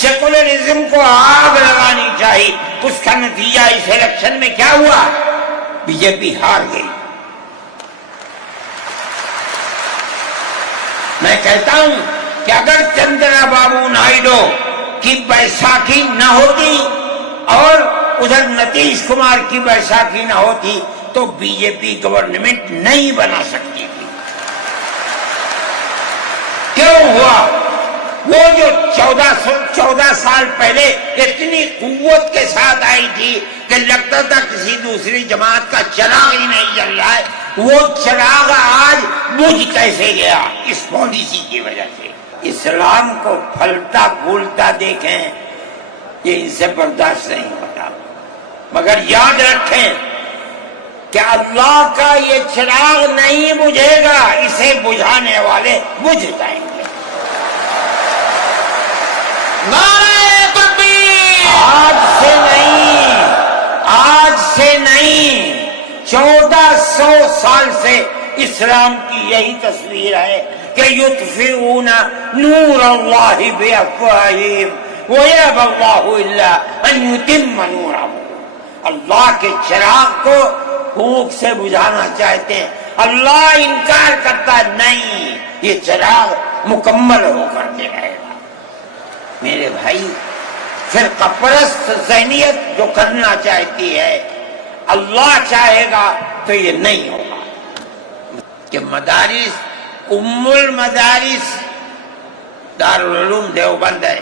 Secularism کو آگ لگانی چاہیے. اس کا نتیجہ اس الیکشن میں کیا ہوا؟ بی جے پی ہار گئی. میں کہتا ہوں کہ اگر چندرا بابو نائیڈو کی بیساکھی نہ ہوتی اور ادھر نتیش کمار کی بیساکھی نہ ہوتی تو بی جے پی گورنمنٹ نہیں بنا سکتی تھی. کیوں ہوا؟ وہ جو 14 سال پہلے اتنی قوت کے ساتھ آئی تھی کہ لگتا تھا کسی دوسری جماعت کا چراغ ہی نہیں جل رہا ہے، وہ چراغ آج بجھ کیسے گیا؟ اس پالیسی کی وجہ سے. اسلام کو پھلتا پھولتا دیکھیں، یہ ان سے برداشت نہیں ہوتا. مگر یاد رکھیں کہ اللہ کا یہ چراغ نہیں بجھے گا، اسے بجھانے والے بجھ جائیں گے. نعرہ تکبیر! آج سے نہیں 1400 سال سے اسلام کی یہی تصویر ہے کہ یطفئون نور اللہ بافواہہم ویأبی اللہ الا ان یتم نورہ. اللہ کے چراغ کو پھونک سے بجھانا چاہتے ہیں، اللہ انکار کرتا نہیں، یہ چراغ مکمل ہو کر کے رہے گا. میرے بھائی، فرقہ پرست ذہنیت جو کرنا چاہتی ہے، اللہ چاہے گا تو یہ نہیں ہوگا. کہ مدارس، ام المدارس دارالعلوم دیوبند ہے.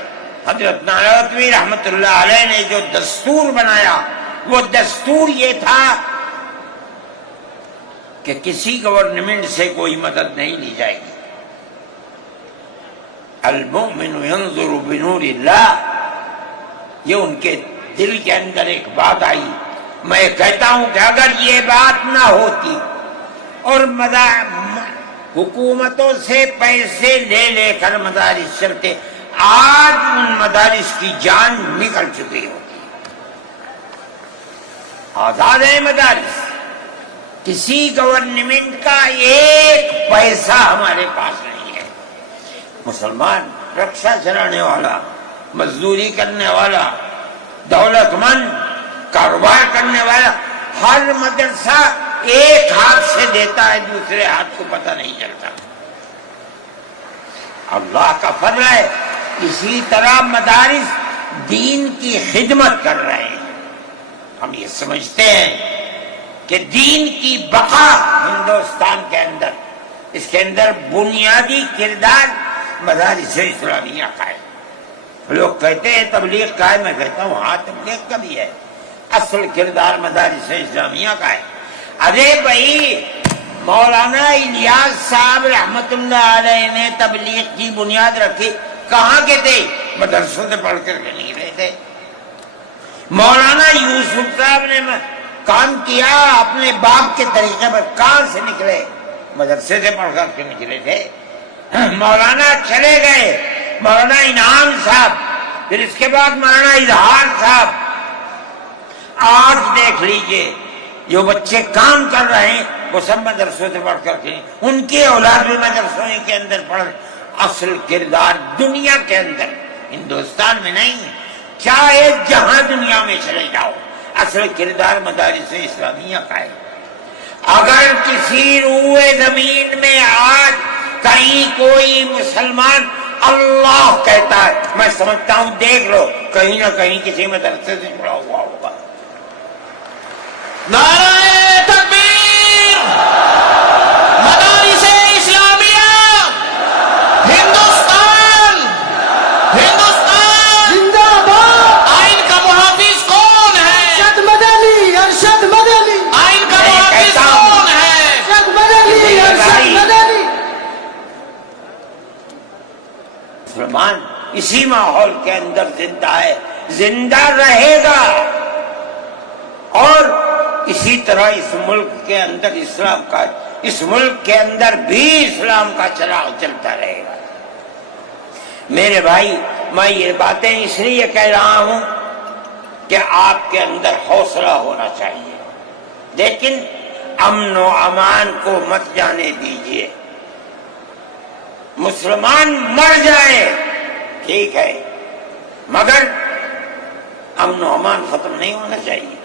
حضرت نانوتوی رحمت اللہ علیہ نے جو دستور بنایا، وہ دستور یہ تھا کہ کسی گورنمنٹ سے کوئی مدد نہیں لی جائے گی. المؤمن ينظر بنور اللہ، یہ ان کے دل کے اندر ایک بات آئی. میں کہتا ہوں کہ اگر یہ بات نہ ہوتی اور حکومتوں سے پیسے لے لے کر مدارس چلتے، آج ان مدارس کی جان نکل چکی ہوتی. آزاد ہے مدارس، کسی گورنمنٹ کا ایک پیسہ ہمارے پاس نہیں ہے. مسلمان رکشہ چلانے والا، مزدوری کرنے والا، دولت مند، کاروبار کرنے والا، ہر مدرسہ ایک ہاتھ سے دیتا ہے، دوسرے ہاتھ کو پتہ نہیں چلتا. اللہ کا فضل ہے. اسی طرح مدارس دین کی خدمت کر رہے ہیں. ہم یہ سمجھتے ہیں کہ دین کی بقا ہندوستان کے اندر، اس کے اندر بنیادی کردار مدارس اسلامیہ کا ہے. لوگ کہتے ہیں تبلیغ کا ہے، میں کہتا ہوں ہاں تبلیغ کا بھی ہے، اصل کردار مدارس اسلامیہ کا ہے. ارے بھائی، مولانا الیاس صاحب رحمت اللہ علیہ نے تبلیغ کی بنیاد رکھی، کہاں کے تھے؟ مدرسوں سے پڑھ کر کے نہیں رہے تھے. مولانا یوسف صاحب نے کام کیا اپنے باپ کے طریقے پر، کہاں سے نکلے؟ مدرسے سے پڑھ کر کے نکلے تھے. مولانا چلے گئے، مولانا انعام صاحب، پھر اس کے بعد مولانا اظہار صاحب. آج دیکھ لیجئے جو بچے کام کر رہے ہیں وہ سب مدرسوں سے پڑھ کر کے، ان کی اولاد بھی مدرسوں کے اندر پڑھ. اصل کردار دنیا کے اندر، ہندوستان میں نہیں، چاہے جہاں دنیا میں چلے جاؤ، اصل کردار مدارس اسلامیہ کا ہے. اگر کسی روئے زمین میں آج کہیں کوئی مسلمان اللہ کہتا ہے، میں سمجھتا ہوں دیکھ لو کہیں نہ کہیں کسی مدرسے سے جڑا ہوا ہوگا. نعرہ تکبیر! مدارس اسلامیہ! ہندوستان زندہ باد! آئین کا محافظ کون ہے؟ ارشد مدنی، ارشد مدنی، آئین کا محافظ کون ہے؟ ارشد مدنی، ارشد مدنی. مسلمان اسی ماحول کے اندر زندہ ہے، زندہ رہے گا، اور اسی طرح اس ملک کے اندر اسلام کا، اس ملک کے اندر بھی اسلام کا چراغ چلتا رہے گا. میرے بھائی، میں یہ باتیں اس لیے کہہ رہا ہوں کہ آپ کے اندر حوصلہ ہونا چاہیے، لیکن امن و امان کو مت جانے دیجیے. مسلمان مر جائے ٹھیک ہے، مگر امن و امان ختم نہیں ہونا چاہیے.